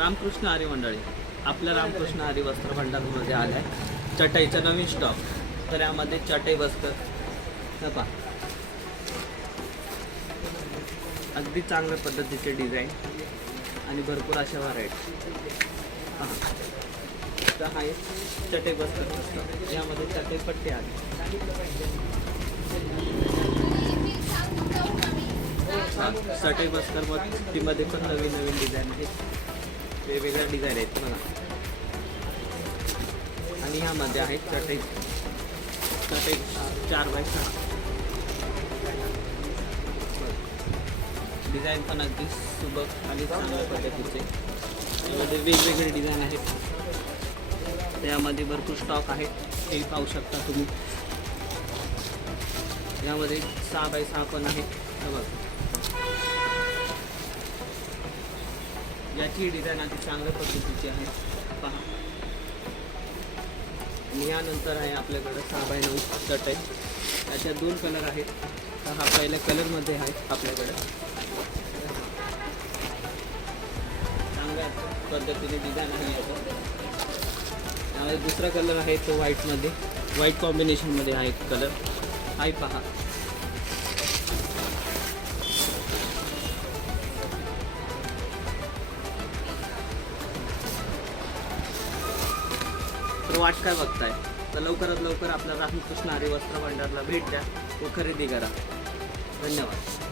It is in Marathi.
रामकृष्ण हरी मंडळी आपल्या रामकृष्ण हरी वस्त्र भंडारमध्ये आलं आहे चटईचा नवीन स्टॉक तर यामध्ये चटई वस्त्र. हे पहा. अगदी चांगल्या पद्धतीचे डिझाईन आणि भरपूर अशा व्हरायटी हां तर हा एक चटई वस्त्र यामध्ये चटई पट्टी आली. हा, चटई बस्तरमध्ये पण नवीन नवीन डिझाईन आहेत. वेगवेगळ्या डिझाईन आहेत बघा. आणि ह्यामध्ये आहेत चटई. चटई चार बाय सहा. डिझाईन पण अगदी सुबक आणि चांगल्या पद्धतीचे. यामध्ये वेगवेगळे डिझाईन आहेत. त्यामध्ये भरपूर स्टॉक आहे ते पाहू शकता तुम्ही. यामध्ये सहा बाय सहा पण आहे बघा. याची डिझाईन अगदी चांगल्या पद्धतीची आहे. पहा. आणि यानंतर आहे आपल्याकडं सहा बाय नऊ आहे. त्याच्या दोन कलर आहेत. तर हा पहिल्या कलरमध्ये आहे आपल्याकडं. चांगल्या पद्धतीने डिझाईन आहे याचं. यामध्ये दुसरा कलर आहे तो व्हाईटमध्ये व्हाईट कॉम्बिनेशनमध्ये आहे कलर. आहे पहा. तर वाट काय बघताय? तर लवकरात लवकर आपल्या रामकृष्ण हरी वस्त्र भंडारला भेट द्या व खरेदी करा. धन्यवाद.